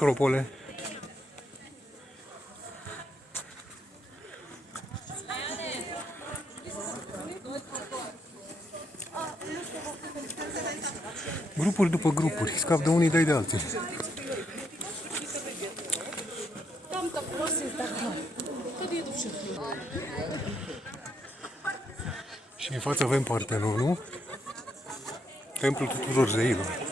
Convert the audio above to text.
Acropole. Grupuri după grupuri, scap de unii, dai de alții. Și în față avem Partenonul, templul tuturor zeilor.